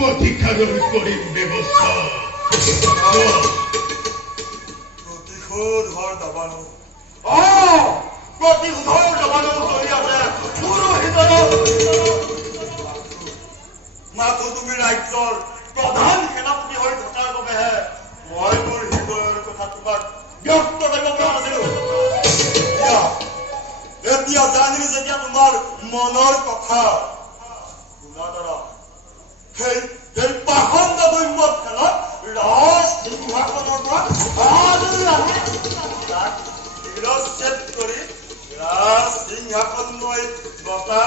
প্রতিকারণ করিম ব্যবস্থা প্ৰতিশোধ হৰ দাবানো প্ৰতিশোধৰ দাবানো চলি আছে পুৰোহিতৰ মাথো তুমি ৰাজ্যৰ প্ৰধান সেনাপতি হৈ থকাৰ বাবেহে মই মোৰ হৃদয়ৰ কথা তোমাক ব্যক্ত কৰিব পৰা নাছিলো এতিয়া জানিলো যেতিয়া তোমাৰ মনৰ কথা গুণাদৰা সেই পাষণ্ড দৈম্য খেলত ৰাজ সিংহাসনৰ পৰা তাক শিৰচ্ছেদ কৰি ৰাজ সিংহাসন লৈ বতা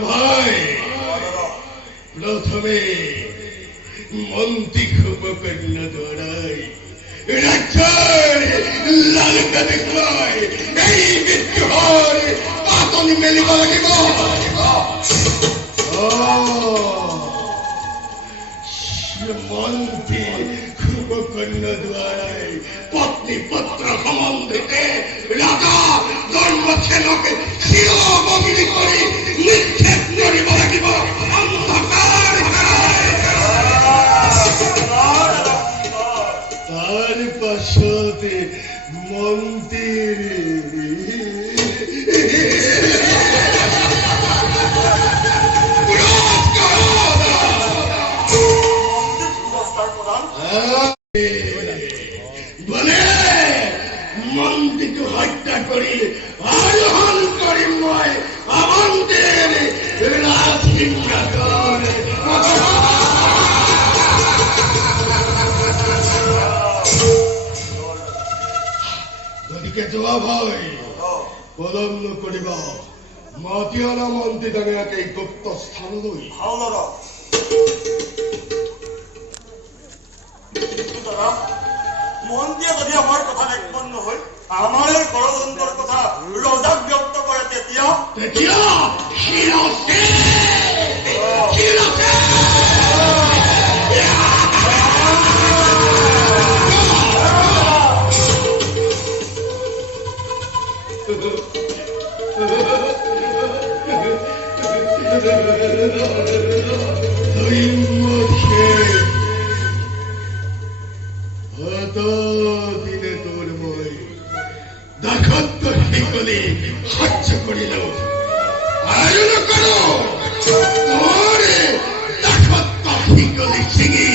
ভাই প্রথমে মন্ত্রী কুম্ভকর্ণ দ্বারাই রাজ্যের লালকা দেখলায় এই বিদ্রোহের পাতন মেলিব লাগিব মন্ত্রী কুম্ভকর্ণ দ্বারাই পত্নী পুত্র সম্বন্ধিতে রাজা ধর্মছেদক শিরোবগিরি করে নিক্ষেপ করিব লাগিব অন্ধকার তার পাশতে মন্দির বলে মন্দিরকে হত্যা করি আরোহণ করি মই আমাদের রাজসিংহাসন গতিকে জবাব হয় পলম নকৰিবা মাতি অনা মন্ত্ৰী ডাঙৰীয়াকে এই গুপ্ত স্থানলৈ মন্ত্ৰীয়ে যদি আমাৰ কথাত একমত নহয় আমাৰ ষড়যন্ত্ৰৰ কথা ৰজাক ব্যক্ত কৰে তেতিয়া দিনে তোর মই দাসত্ব শিকলি সহ্য করিল আর নকৰো তোর দাসত্ব শিকলি ছিঙি